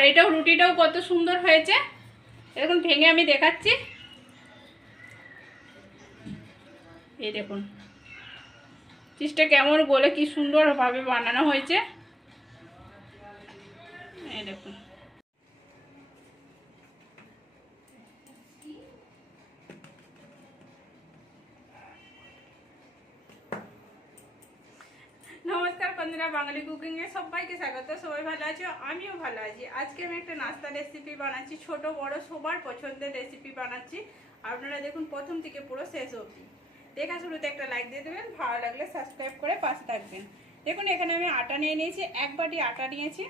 আর এটাও, রুটিটাও কত সুন্দর হয়েছে। এরকম ভেঙে আমি দেখাচ্ছি। এই দেখুন। চিজটা কেমন বলে কি সুন্দরভাবে বানানো হয়েছে। এই দেখুন। বন্ধুরা, বাঙালি কুকিং এ সবাইকে স্বাগত। সবাই ভালো আছো? আমিও ভালো আছি। আজকে আমি একটা নাস্তা রেসিপি বানাচ্ছি, ছোট, বড়, সবার পছন্দের রেসিপি বানাচ্ছি। আপনারা দেখুন, প্রথম থেকে পুরো শেষ অবধি। দেখা শুরুতে একটা লাইক দিয়ে দেবেন, ভালো লাগলে সাবস্ক্রাইব করে পাশে থাকবেন। দেখুন, এখানে আমি আটা নিয়ে নিয়েছি, এক বাটি আটা নিয়েছি।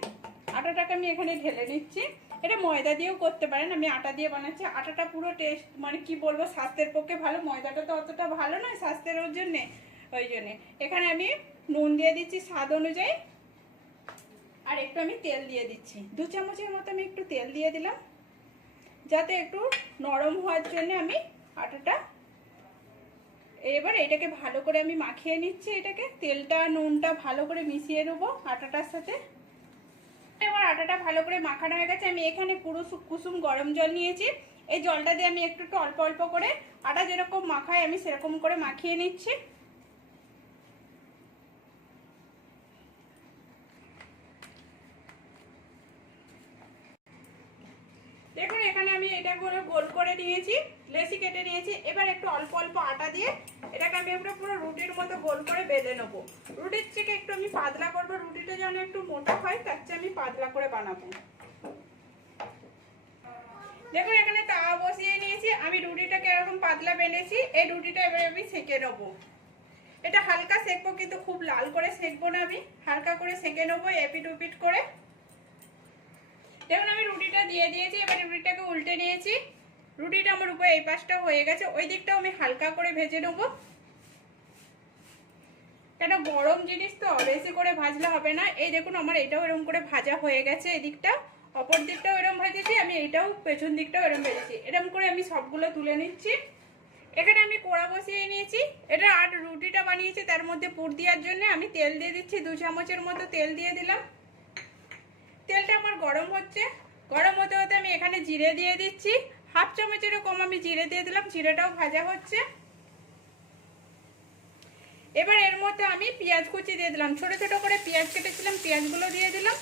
আটাটাকে আমি এখানে ঢেলে নিচ্ছি। এটা ময়দা দিয়েও করতে পারেন, আমি আটা দিয়ে বানাচ্ছি। আটাটা পুরো টেস্ট মানে কি বলব, স্বাস্থ্যের পক্ষে ভালো। ময়দাটা তো অতটা ভালো নয়, স্বাস্থ্যের জন্যে, ওই জন্যে। এখানে আমি নুন দিয়ে দিচ্ছি স্বাদ অনুযায়ী। আর একটু আমি তেল দিয়ে দিচ্ছি। দু চামচের মতো আমি একটু তেল দিয়ে দিলাম। যাতে একটু নরম হওয়ার জন্য আমি আটাটা এবার এটাকে ভালো করে আমি মাখিয়ে নিচ্ছি এটাকে। তেলটা, নুনটা ভালো করে মিশিয়ে নেব আটাটার সাথে। এবার আটাটা ভালো করে মাখানো হয়ে গেছে। আমি এখানে পুরো কুসুম গরম জল নিয়েছি। এই জলটা দিয়ে আমি একটু একটু অল্প অল্প করে আটা যেরকম মাখাই আমি সেরকম করে মাখিয়ে নিচ্ছি দেখুন এখানে আমি এটা করে গোল করে নিয়েছি, লেসি কেটে নিয়েছি। এবার একটু অল্প অল্প আটা দিয়ে এটাকে আমি পুরো পুরো রুটির মতো গোল করে বেঁধে নেব। রুটির থেকে একটু আমি পাতলা করব, রুটিটা যেন একটু মোটা হয়, তার চেয়ে আমি পাতলা করে বানাবো। দেখুন, এখানে তাওয়া বসিয়ে নিয়েছি। আমি রুটিটাকে এরকম পাতলা বেঁধেছি, এই রুটিটা এবারে আমি সেঁকে নেব। এটা হালকা সেঁকবো, কিন্তু খুব লাল করে সেঁকবো না আমি। হালকা করে সেঁকে নেব, এপিট উপিট করে। দেখুন, আমি রুটিটা দিয়ে দিয়েছি, এবার রুটিটাকে উল্টে নিয়েছি। রুটিটা আমার উপরে এই পাশটা হয়ে গেছে, ওই দিকটাও আমি হালকা করে ভেজে নেব। কেন, গরম জিনিস তো বেশি করে ভাজলে হবে না। এই দেখুন, আমার এটাও এরকম করে ভাজা হয়ে গেছে এই দিকটা। অপর দিকটাও এরকম ভেজেছি, আমি এইটাও পেছন দিকটাও এরকম ভেজেছি। এরকম করে আমি সবগুলো তুলে নিচ্ছি। এখানে আমি কোড়া বসিয়ে নিয়েছি। এটা আর রুটিটা বানিয়েছি, তার মধ্যে পুর দেওয়ার জন্য আমি তেল দিয়ে দিচ্ছি, দু চামচের মতো তেল দিয়ে দিলাম। তেলটা আমার গরম হচ্ছে। গরম হতে হতে আমি এখানে জিরে দিয়ে দিচ্ছি। হাফ চামচেরও কম আমি জিরে দিয়ে দিলাম, জিরেটাও ভাজা হচ্ছে। এবার এর মধ্যে আমি পেঁয়াজ কুচি দিয়ে দিলাম। ছোট ছোট করে পেঁয়াজ কেটেছিলাম, পেঁয়াজগুলো দিয়ে দিলাম।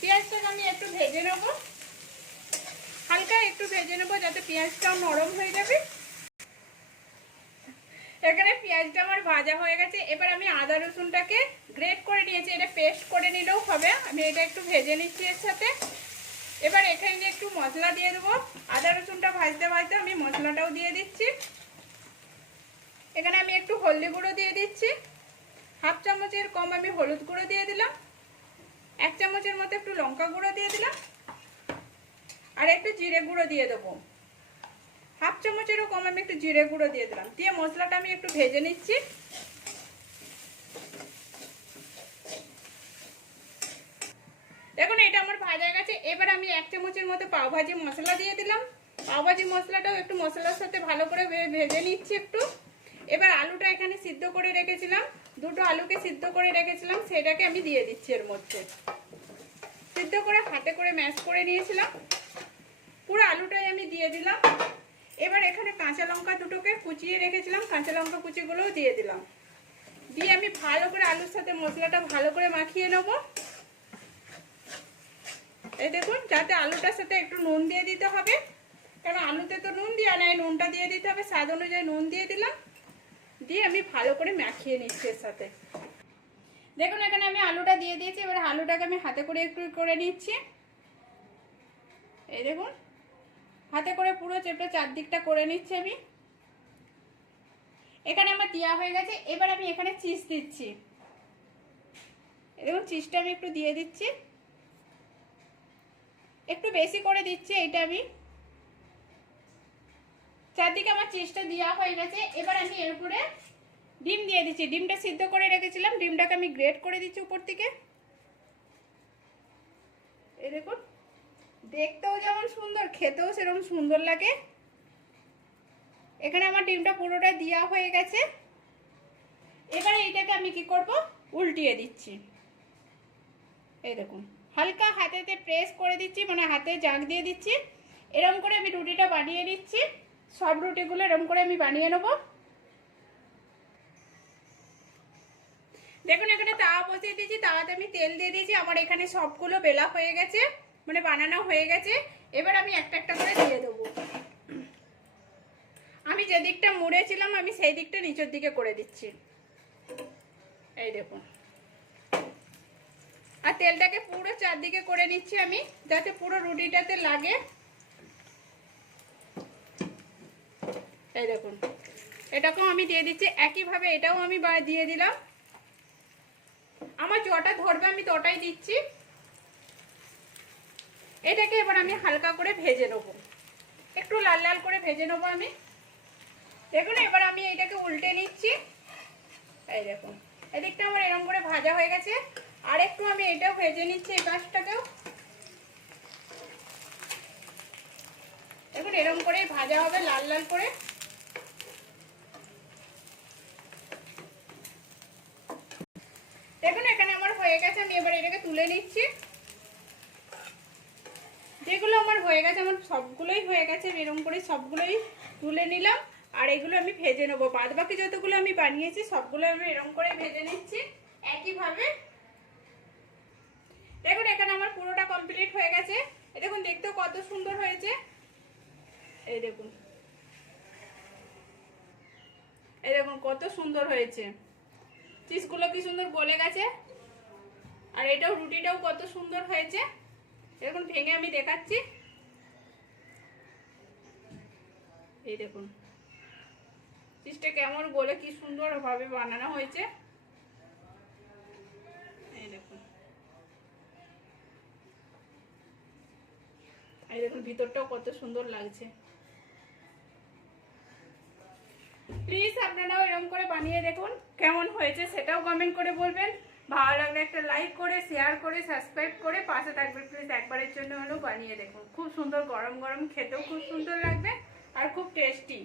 পেঁয়াজটাকে আমি একটু ভেজে নেব। হালকা একটু ভেজে নেব যাতে পেঁয়াজটাও নরম হয়ে যাবে এখানে পেঁয়াজটা আমার ভাজা হয়ে গেছে। এবার আমি আদা রসুনটাকে গ্রেট করে নিয়েছি। এটা পেস্ট করে নিলেও হবে। আমি এটা একটু ভেজে নিচ্ছি এর সাথে। এবার এখানে একটু মশলা দিয়ে দেবো। আদা রসুনটা ভাজতে ভাজতে আমি মশলাটাও দিয়ে দিচ্ছি। এখানে আমি একটু হলদি গুঁড়ো দিয়ে দিচ্ছি। হাফ চামচের কম আমি হলুদ গুঁড়ো দিয়ে দিলাম। এক চামচের মতো একটু লঙ্কা গুঁড়ো দিয়ে দিলাম। আর একটু জিরে গুঁড়ো দিয়ে দেবো। হাফ চামচেরও কম আমি একটু জিরে গুঁড়ো দিয়ে দিলাম। দিয়ে মশলাটা আমি একটু ভেজে নিচ্ছি। দেখুন, এটা আমার ভাজা গেছে। এবার আমি এক চামচের মতো পাওভাজি মশলা দিয়ে দিলাম। পাওভাজি মশলাটাও একটু মশলার সাথে ভালো করে ভেজে নিচ্ছি একটু। এবার আলুটা এখানে সিদ্ধ করে রেখেছিলাম। দুটো আলুকে সিদ্ধ করে রেখেছিলাম। সেটাকে আমি দিয়ে দিচ্ছি এর মধ্যে। সিদ্ধ করে হাতে করে ম্যাশ করে নিয়েছিলাম। পুরো আলুটাই আমি দিয়ে দিলাম। এবার এখানে কাঁচা লঙ্কা দুটোকে কুচিয়ে রেখেছিলাম, কাঁচা লঙ্কা কুচিগুলোও দিয়ে দিলাম। দিয়ে আমি ভালো করে আলুর সাথে মশলাটা ভালো করে মাখিয়ে নেব। এই দেখুন, যাতে আলুটার সাথে একটু নুন দিয়ে দিতে হবে। কারণ আলুতে তো নুন দেওয়া নেই, নুনটা দিয়ে দিতে হবে, স্বাদ অনুযায়ী নুন দিয়ে দিলাম। দিয়ে আমি ভালো করে মাখিয়ে নিচ্ছি এর সাথে। দেখুন, এখানে আমি আলুটা দিয়ে দিয়েছি, এবার আলুটাকে আমি হাতে করে একটু করে নিচ্ছি। এই দেখুন হাতে করে পুরো চেপটা চারদিকটা করে নিচ্ছি আমি। এখানে আমার দেওয়া হয়ে গেছে, এবার আমি এখানে চিজ দিচ্ছি। দেখুন, চিজটা আমি একটু দিয়ে দিচ্ছি। একটু বেশি করে দিচ্ছি এইটা আমি। চারদিকে আমার চিজটা দেওয়া হয়ে গেছে, এবার আমি এর উপরে ডিম দিয়ে দিচ্ছি। ডিমটা সিদ্ধ করে রেখেছিলাম, ডিমটাকে আমি গ্রেট করে দিচ্ছি উপর থেকে। এই দেখুন দেখতেও যেমন সুন্দর, খেতেও সেরকম সুন্দর লাগে। এখানে আমার ডিমটা পুরোটা দেওয়া হয়ে গেছে। এবারে এইটাকে আমি কি করব? উল্টিয়ে দিচ্ছি। এই দেখুন, হালকা হাতেতে প্রেস করে দিচ্ছি মানে হাতে জাগ দিয়ে দিচ্ছি। এরম করে আমি রুটিটা বানিয়ে নিচ্ছি। সব রুটিগুলো এরম করে আমি বানিয়ে নেব। দেখুন, এখানে তাওয়া বসিয়ে দিয়েছি, তাওয়াতে আমি তেল দিয়ে দিয়েছি। আমার এখানে সবগুলো বেলা হয়ে গেছে। মানে বানানো হয়ে গেছে, এবার আমি একটা একটা করে দিয়ে দেবো। আমি যে দিকটা মুড়েছিলাম, আমি সেই দিকটা নিচের দিকে করে দিচ্ছি। এই দেখুন। আর তেলটাকে পুরো চারদিকে করে নিচ্ছি আমি, যাতে পুরো রুটিটাতে লাগে। এই দেখুন। এটাকেও আমি দিয়ে দিচ্ছি। একইভাবে এটাও আমি দিয়ে দিলাম। আমার জটা ধরবে, আমি তটাই দিচ্ছি। এটাকে এবার আমি হালকা করে ভেজে নেব। একটু লাল লাল করে ভেজে নেব আমি। দেখুন, এবার আমি এটাকে উল্টে নিচ্ছি। এই দেখুন, এদিকটা আমার এরকম করে ভাজা হয়ে গেছে। আর একটু আমি এটাও ভেজে নিচ্ছি এই পাশটাকেও। দেখুন এরকম করে ভাজা হবে লাল লাল করে। দেখুন, এখানে আমার হয়ে গেছে, আমি এবার এটাকে তুলে নিচ্ছি। যেগুলো আমার হয়ে গেছে, আমার সবগুলোই হয়ে গেছে এরকম করে সবগুলোই তুলে নিলাম। আর এগুলো আমি ভেজে নেব। বাদ বাকি যতগুলো আমি বানিয়েছি, সবগুলো আমি এরকম করে ভেজে নিচ্ছি, একইভাবে। দেখুন, এখানে আমার পুরোটা কমপ্লিট হয়ে গেছে। এ দেখুন, দেখতেও কত সুন্দর হয়েছে। এই দেখুন। এই দেখুন, কত সুন্দর হয়েছে। চিজগুলো কি সুন্দর গলে গেছে? আর এটাও, রুটিটাও কত সুন্দর হয়েছে। এরকম ভেঙে আমি দেখাচ্ছি। এই দেখুন। চিজটা কেমন বলে, কি সুন্দর ভাবে বানানো হয়েছে। এই দেখুন। এই দেখুন, ভিতরটাও কত সুন্দর লাগছে। প্লিজ আপনারাও এরকম করে বানিয়ে দেখুন, কেমন হয়েছে সেটাও কমেন্ট করে বলবেন। ভালো লাগলে একটা লাইক করে শেয়ার করে সাবস্ক্রাইব করে পাশে থাকবে। প্লিজ একবারের জন্য হলেও বানিয়ে দেখুন। খুব সুন্দর গরম গরম খেতেও খুব সুন্দর লাগবে আর খুব টেস্টি